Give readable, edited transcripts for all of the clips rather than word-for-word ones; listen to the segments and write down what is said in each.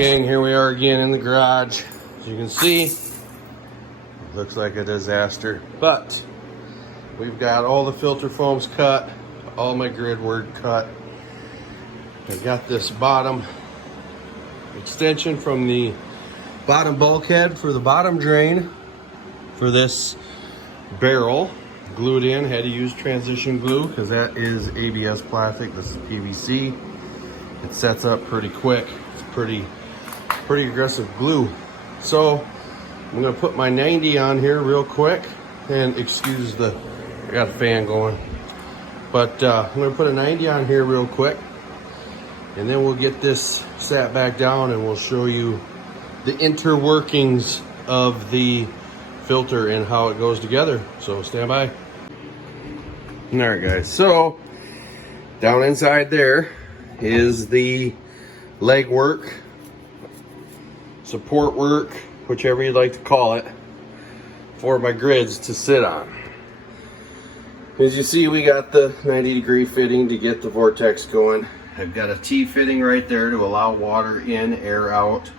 gang, here we are again in the garage. As you can see, it looks like a disaster, but we've got all the filter foams cut, all my grid work cut. I got this bottom extension from the bottom bulkhead for the bottom drain for this barrel glued in. Had to use transition glue because that is ABS plastic. This is PVC. It sets up pretty quick. It's pretty aggressive glue. So I'm gonna put my 90 on here real quick, and excuse I got a fan going, but I'm gonna put a 90 on here real quick, and then we'll get this sat back down and we'll show you the interworkings of the filter and how it goes together. So stand by. All right guys, so down inside there is the leg work, support work, whichever you'd like to call it, for my grids to sit on. As you see, we got the 90-degree fitting to get the vortex going. I've got a T fitting right there to allow water in, air out,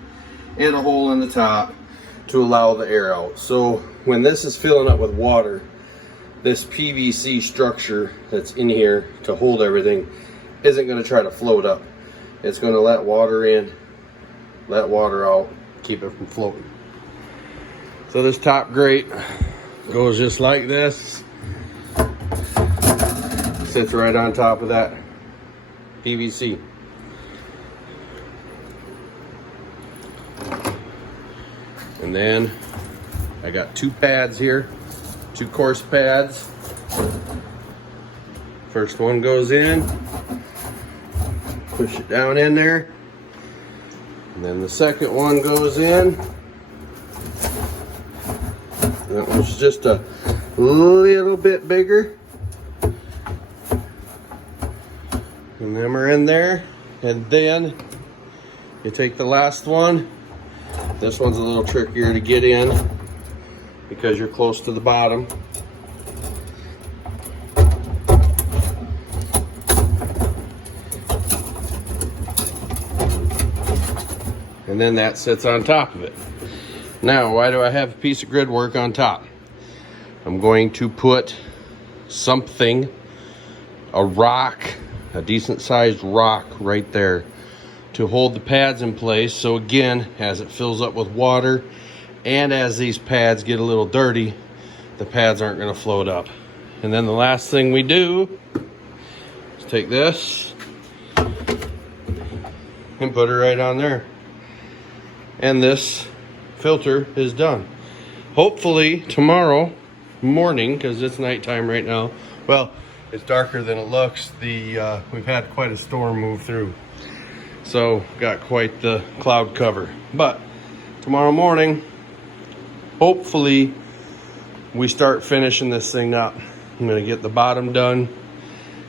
and a hole in the top to allow the air out. So when this is filling up with water, this PVC structure that's in here to hold everything isn't going to try to float up. It's going to let water in, let water out, keep it from floating. So this top grate goes just like this. Sits right on top of that PVC. And then I got two pads here, two coarse pads. First one goes in, push it down in there, and then the second one goes in. That was just a little bit bigger, and them are in there. And then you take the last one. This one's a little trickier to get in because you're close to the bottom. And then that sits on top of it. Now, why do I have a piece of grid work on top? I'm going to put something, a rock, a decent sized rock right there to hold the pads in place. So again, as it fills up with water and as these pads get a little dirty, the pads aren't going to float up. And then the last thing we do is take this and put it right on there. And this filter is done. Hopefully tomorrow morning, because it's nighttime right now. Well, it's darker than it looks. We've had quite a storm move through. So got quite the cloud cover. But tomorrow morning, hopefully we start finishing this thing up. I'm gonna get the bottom done,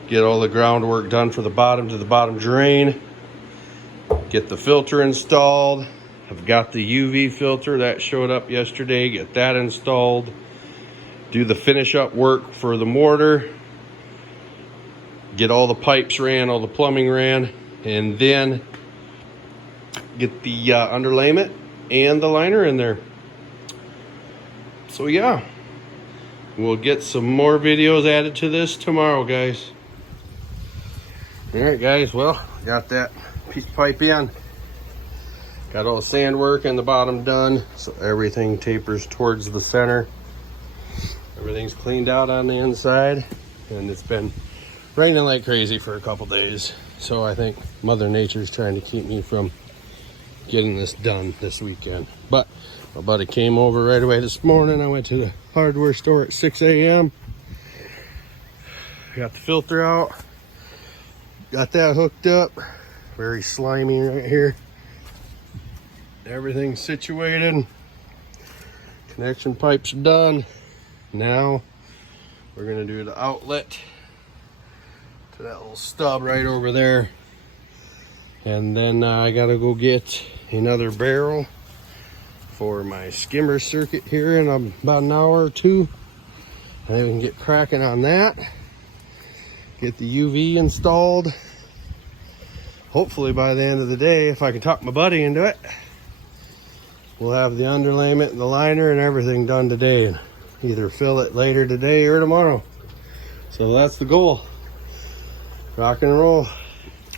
get all the groundwork done for the bottom to the bottom drain, get the filter installed. I've got the UV filter that showed up yesterday, get that installed, do the finish up work for the mortar, get all the pipes ran, all the plumbing ran, and then get the underlayment and the liner in there. So yeah, we'll get some more videos added to this tomorrow, guys. All right, guys, well, got that piece of pipe in. Got all the sand work and the bottom done, so everything tapers towards the center. Everything's cleaned out on the inside, and it's been raining like crazy for a couple days. So I think Mother Nature's trying to keep me from getting this done this weekend. But my buddy came over right away this morning. I went to the hardware store at 6 a.m. Got the filter out. Got that hooked up. Very slimy right here. Everything's situated. Connection pipes done. Now we're gonna do the outlet to that little stub right over there. And then I gotta go get another barrel for my skimmer circuit here in about an hour or two. And then we can get cracking on that. Get the UV installed. hopefully by the end of the day, if I can talk my buddy into it, we'll have the underlayment and the liner and everything done today, and either fill it later today or tomorrow. So that's the goal. Rock and roll.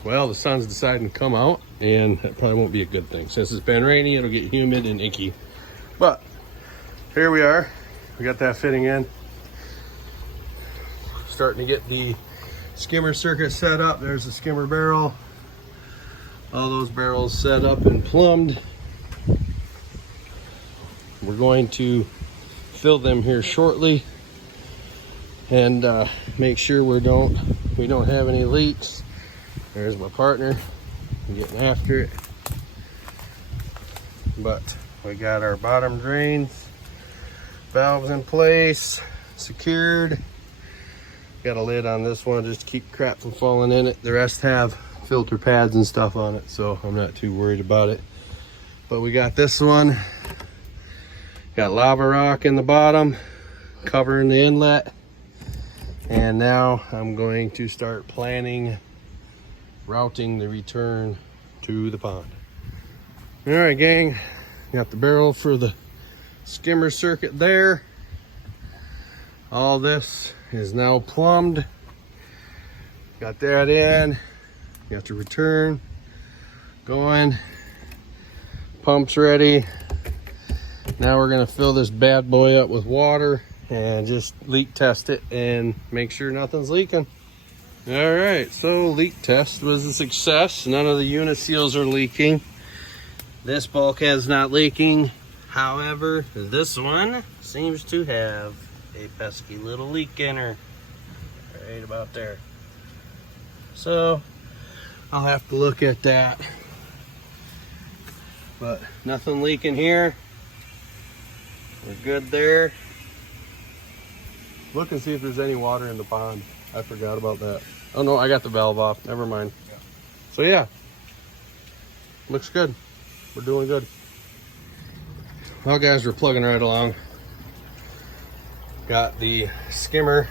Well, the sun's deciding to come out, and that probably won't be a good thing. Since it's been rainy, it'll get humid and icky. But here we are. We got that fitting in. Starting to get the skimmer circuit set up. There's the skimmer barrel. All those barrels set up and plumbed. We're going to fill them here shortly and make sure we don't have any leaks. There's my partner getting after it. But we got our bottom drains, valves in place, secured. Got a lid on this one just to keep crap from falling in it. The rest have filter pads and stuff on it, so I'm not too worried about it. But we got this one. Got lava rock in the bottom, covering the inlet. And now I'm going to start planning routing the return to the pond. All right, gang, got the barrel for the skimmer circuit there. All this is now plumbed. Got that in. Got the return going. Pump's ready. Now we're gonna fill this bad boy up with water and just leak test it and make sure nothing's leaking. All right, so leak test was a success. None of the unit seals are leaking. This bulkhead's not leaking. However, this one seems to have a pesky little leak in her. Right about there. So I'll have to look at that. But nothing leaking here. We're good there. Look and see if there's any water in the pond. I forgot about that. Oh no, I got the valve off. Never mind. Yeah. So yeah, looks good. We're doing good. Well guys, we're plugging right along. Got the skimmer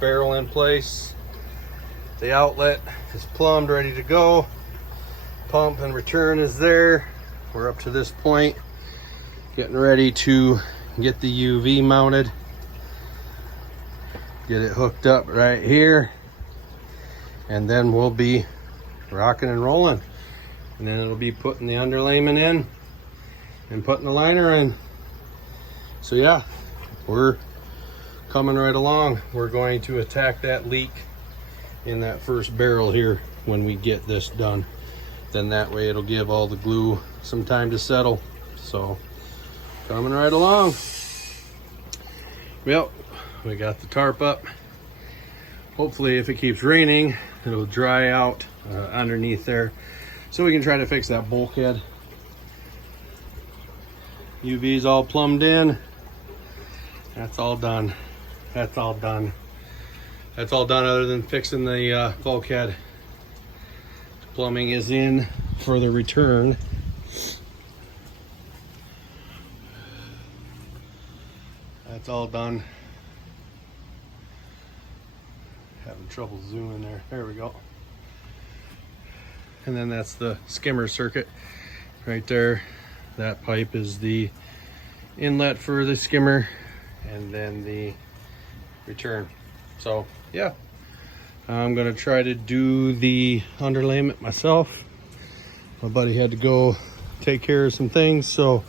barrel in place. The outlet is plumbed, ready to go. Pump and return is there. We're up to this point, getting ready to get the UV mounted. Get it hooked up right here. And then we'll be rocking and rolling. And then it'll be putting the underlayment in and putting the liner in. So yeah, we're coming right along. We're going to attack that leak in that first barrel here when we get this done. Then that way it'll give all the glue some time to settle. So coming right along. Well, we got the tarp up. Hopefully if it keeps raining, it'll dry out underneath there, so we can try to fix that bulkhead. UV's all plumbed in. That's all done. That's all done. That's all done other than fixing the bulkhead. The plumbing is in for the return. That's all done. Having trouble zooming there. There we go. And then that's the skimmer circuit right there. That pipe is the inlet for the skimmer, and then the return. So yeah, I'm gonna try to do the underlayment myself. My buddy had to go take care of some things, so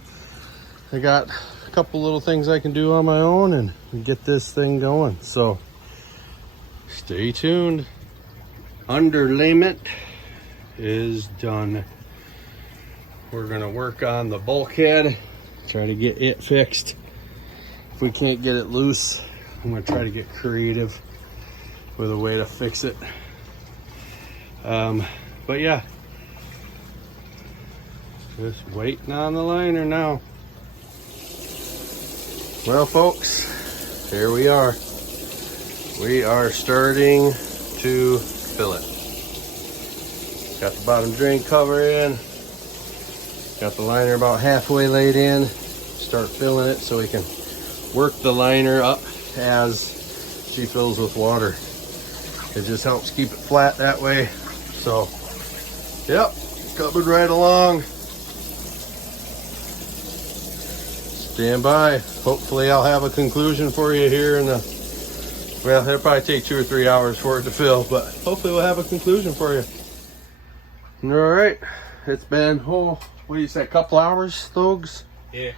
I got a couple little things I can do on my own and get this thing going. So stay tuned. Underlayment is done. We're gonna work on the bulkhead, try to get it fixed. If we can't get it loose, I'm gonna try to get creative with a way to fix it. But yeah, just waiting on the liner now. Well folks, here we are. We are starting to fill it. Got the bottom drain cover in. Got the liner about halfway laid in. Start filling it so we can work the liner up as she fills with water. It just helps keep it flat that way. So Yep, coming right along. Stand by. Hopefully I'll have a conclusion for you here in the, well, it'll probably take 2 or 3 hours for it to fill, but hopefully we'll have a conclusion for you. All right, it's been, what do you say, a couple hours, Thogs? Yeah.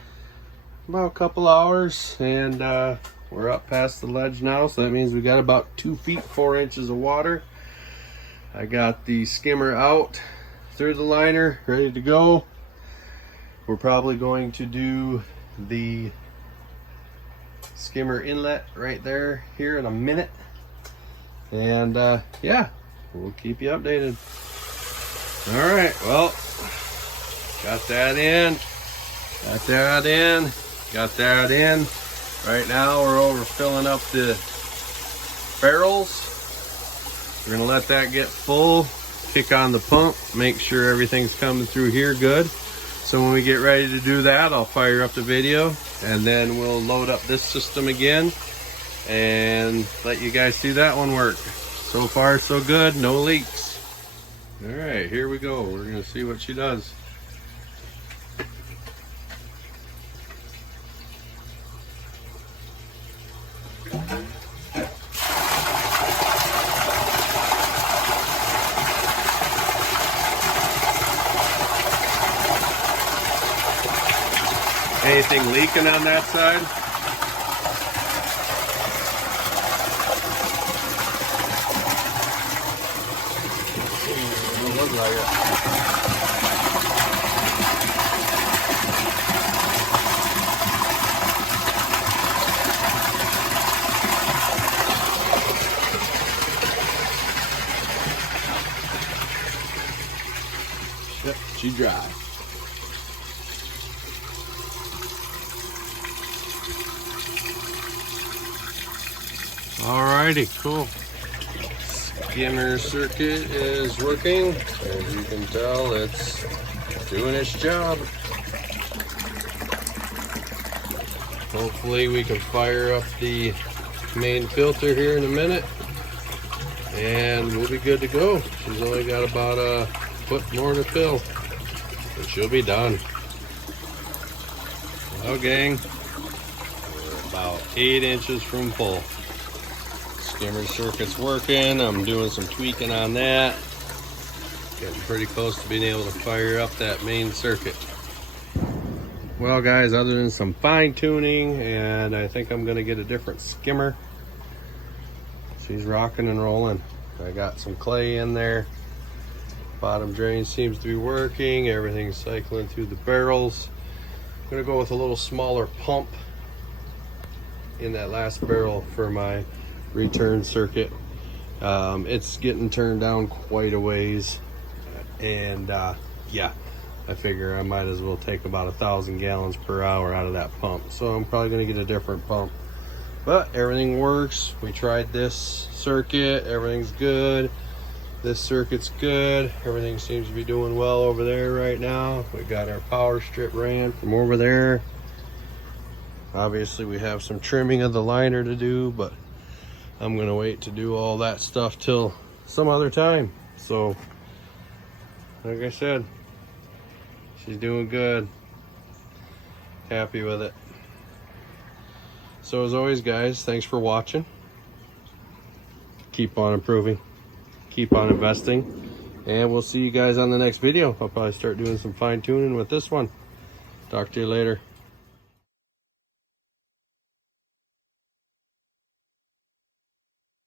About a couple hours, and we're up past the ledge now, so that means we got about 2 feet 4 inches of water. I got the skimmer out through the liner, ready to go. We're probably going to do the skimmer inlet right there here in a minute, and yeah, we'll keep you updated. All right, well, got that in, got that in, got that in. Right now we're over filling up the barrels. We're gonna let that get full, kick on the pump, make sure everything's coming through here good. So when we get ready to do that, I'll fire up the video, and then we'll load up this system again and let you guys see that one work. So far so good, no leaks. All right, here we go. We're gonna see what she does. Anything leaking on that side? Don't look like it. Yep, she dry. Alrighty, cool. Skimmer circuit is working. As you can tell, it's doing its job. Hopefully we can fire up the main filter here in a minute, and we'll be good to go. She's only got about a foot more to fill, and she'll be done. Well, gang, we're about 8 inches from full. Skimmer circuit's working. I'm doing some tweaking on that. Getting pretty close to being able to fire up that main circuit. Well guys, other than some fine tuning, and I think I'm gonna get a different skimmer. She's rocking and rolling. I got some clay in there. Bottom drain seems to be working. Everything's cycling through the barrels. I'm gonna go with a little smaller pump in that last barrel for my return circuit. It's getting turned down quite a ways, and yeah, I figure I might as well take about 1,000 gallons per hour out of that pump, so I'm probably going to get a different pump. But everything works. We tried this circuit, everything's good. This circuit's good. Everything seems to be doing well over there right now. We got our power strip ran from over there. Obviously we have some trimming of the liner to do, but I'm gonna wait to do all that stuff till some other time. So, like I said, she's doing good. Happy with it. So as always, guys, thanks for watching. Keep on improving, keep on investing, and we'll see you guys on the next video. I'll probably start doing some fine tuning with this one. Talk to you later.